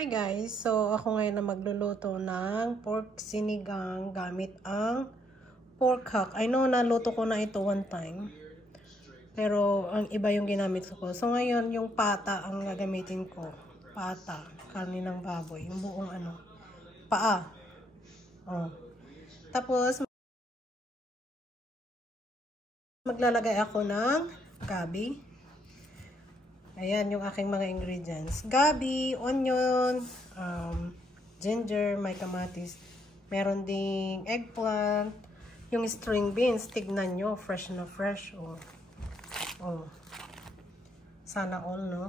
Hi guys! So, ako ngayon na magluluto ng pork sinigang gamit ang pork hack. I know naluto ko na ito one time. Pero, ang iba yung ginamit ko. So, ngayon yung pata ang gagamitin ko. Pata. Karne ng baboy. Yung buong paa. Oh. Tapos, maglalagay ako ng gabi. Ayan yung aking mga ingredients. Gabi, onion, ginger, may kamatis. Meron ding eggplant. Yung string beans, tignan nyo. Fresh na fresh. Oh. Sana all, no?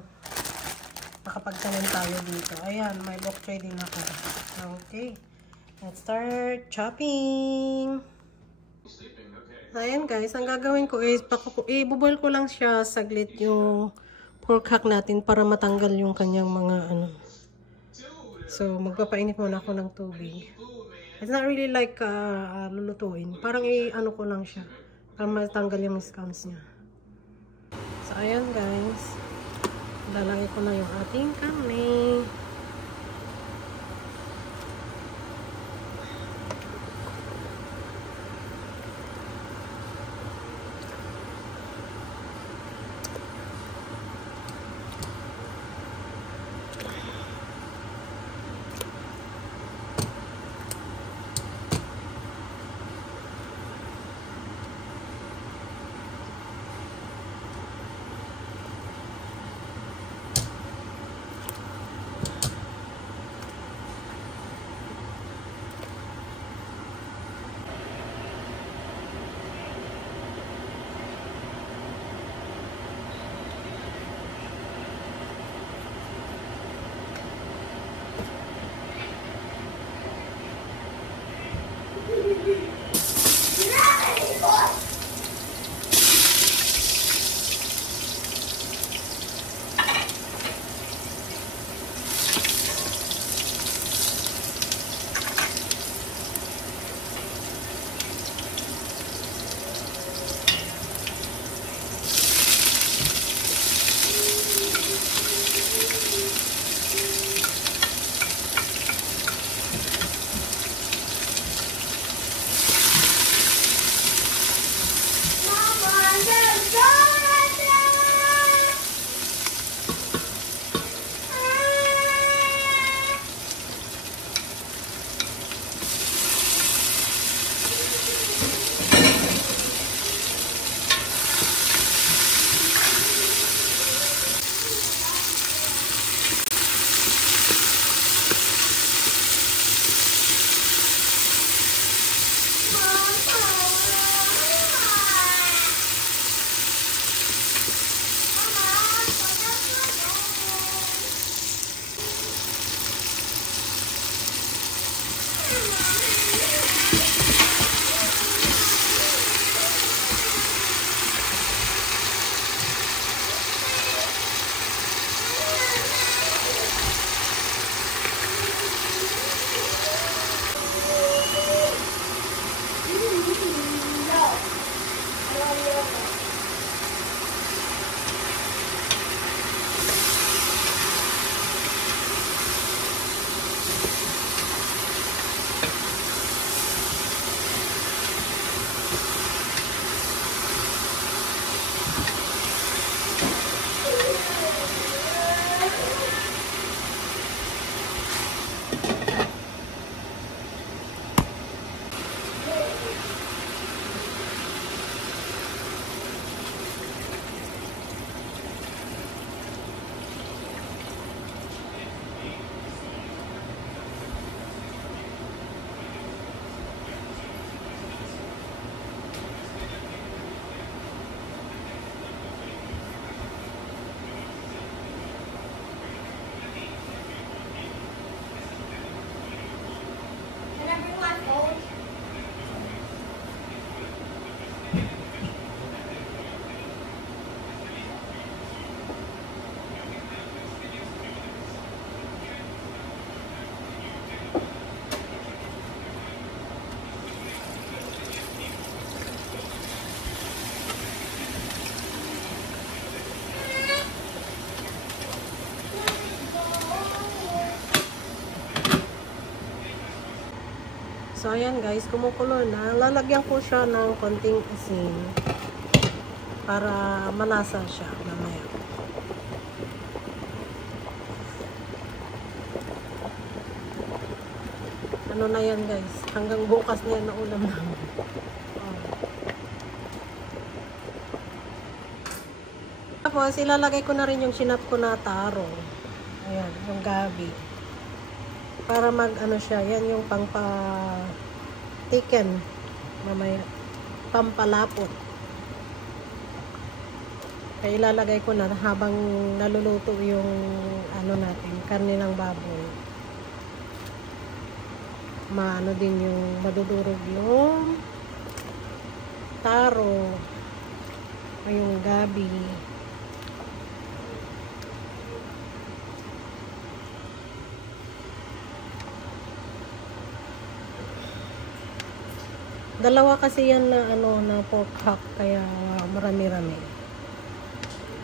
Nakapagtanim tayo dito. Ayan, may bok choy din ako. Okay. Let's start chopping. Ayan guys, ang gagawin ko is i-boil ko lang siya saglit yung pork hack natin para matanggal yung kanyang mga So, magpapainit muna ako ng tubig. It's not really like lulutuin. Parang ko lang siya para matanggal yung scums niya. So, ayan guys. Lalagay ko na yung ating karne. So, ayan guys, kumukulo na. Lalagyan ko siya ng konting asin para malasa siya mamaya. Ano na yan guys? Hanggang bukas na yan na ulam namin. Tapos, ilalagay ko na rin yung sinap ko na taro. Ayan, yung gabi. Para ano siya, yan yung pangpa-tiken. Mamaya, pampalapot. Kaya ilalagay ko na habang naluluto yung ano natin, karne ng baboy. Maano din yung madudurog yung taro o yung gabi. Dalawa kasi yan na ano na pork hock kaya marami-rami.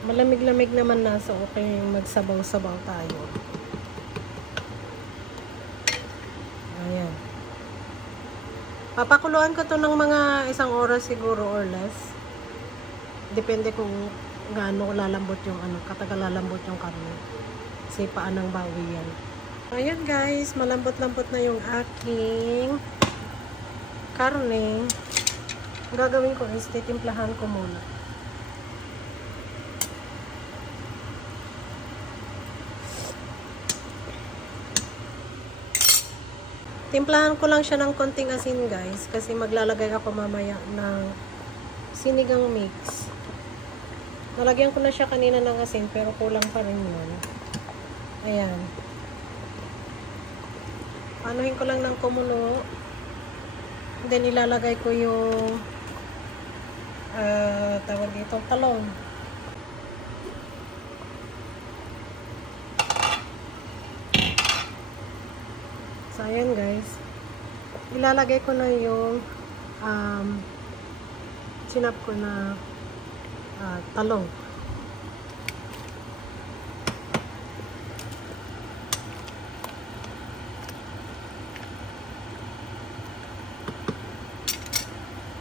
Malamig-lamig naman na so okay magsabaw-sabaw tayo. Ayan. Papakuluan ko to ng mga 1 oras siguro or less. Depende kung gaano lalambot yung ano, katagal lalambot yung karne. Kasi paan ng bawi yan. Ayan guys, malambot-lambot na yung aking karne. Ang gagawin ko is titimplahan ko muna. Timplahan ko lang siya ng konting asin guys kasi maglalagay ako mamaya ng sinigang mix. Nalagyan ko na siya kanina ng asin pero kulang pa rin yun. Ayan. Panuhin ko lang ng kumulo. Then, ilalagay ko yung tawag dito, talong. So, ayan guys. Ilalagay ko na yung sinap ko na talong.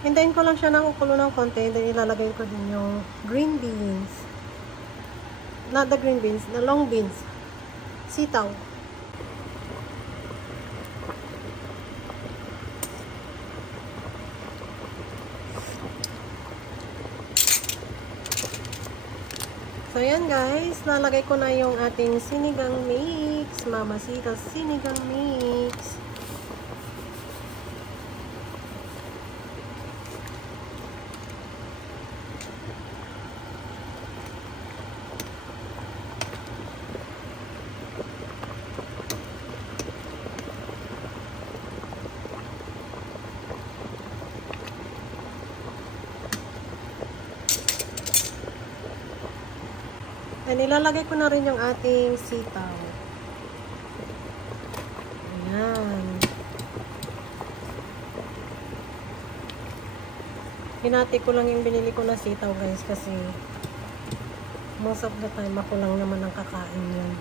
Hintayin ko lang siya ng kulo ng konti. Then ilalagay ko din yung green beans. Not the green beans, the long beans. Sitaw. So yan guys, lalagay ko na yung ating sinigang mix. Mamacita's sinigang mix. And ilalagay ko na rin yung ating sitaw. Ayan. Hinati ko lang yung binili ko na sitaw guys kasi most of the time ako lang naman ang kakain yun.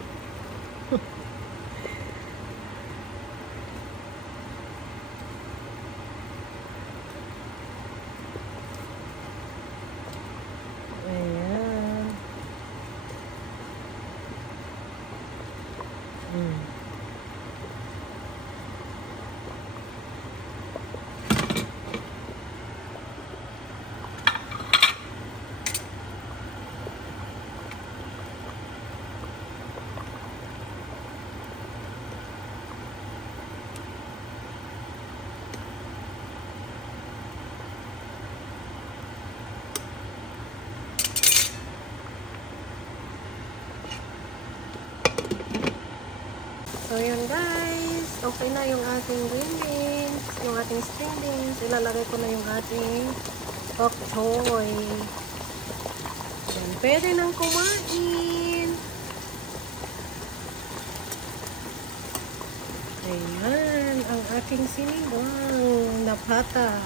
So, yun guys. Okay na yung ating green beans. Yung ating string beans. Ilalagay ko na yung ating bok choy. Yan. Pwede nang kumain. Ayan. Ang aking sinigang na pata.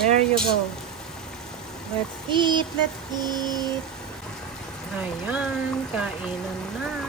There you go. Let's eat, let's eat. Ayan, kainan na.